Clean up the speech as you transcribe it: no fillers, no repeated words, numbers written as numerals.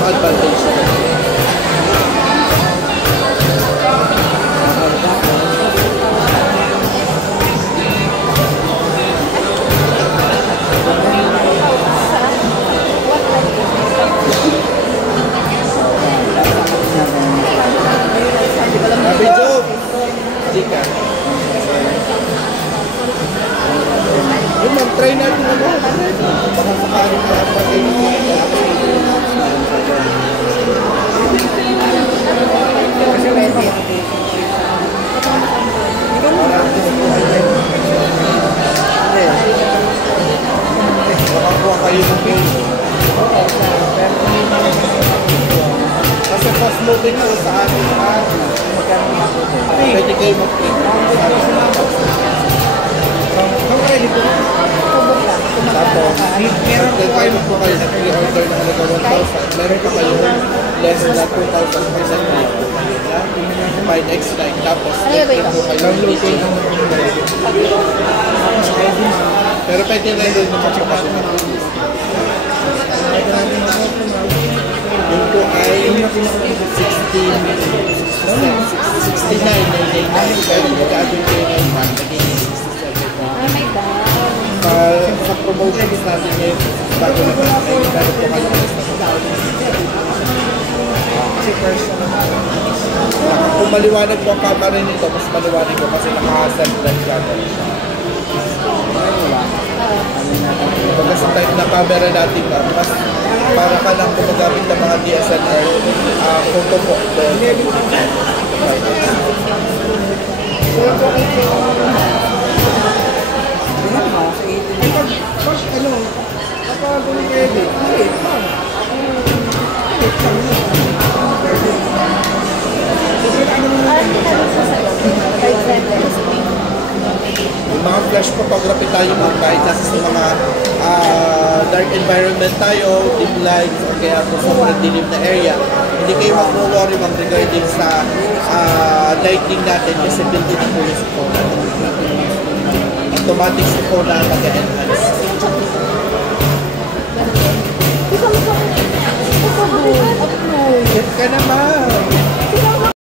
yung advantage na. Happy joke! Jika. Yun lang, try natin na ba? Baka sakaling na ang pati. Kasi pwede. Makakuha kayo ng page. Kasi fast moving ko sa atin pwede kayo mag-print. Kung ready po, tubok lang. Tapos, meron po kayo na pre-order na halaga 1,000. Meron pa kayo less than 2,000% na yun. Find X like. Tapos, meron po kayo ng logo. Pero pwede na yun naman yun po ay 69.99. Pero mag-a-adult kayo na yun. Naging 67. Oh my God. Sa promotions natin ngayon, bago na natin, meron po kayo kasi personal. Kung maliwanag po ang camera nito, mas maliwanag ko kasi naka-central camera siya. Pagka sa type na camera natin, mas para ka lang gumagamit ng mga DSLR photo po. Kapag edit, yung mga flash photography tayo kahit nasa sa mga dark environment tayo, dim lights, o kaya kung sobrang dilim na area, hindi kayo mag-worry regarding sa lighting natin kasi built-in po yung phone. Automatic sa phone na mag-enhance. Get ka naman!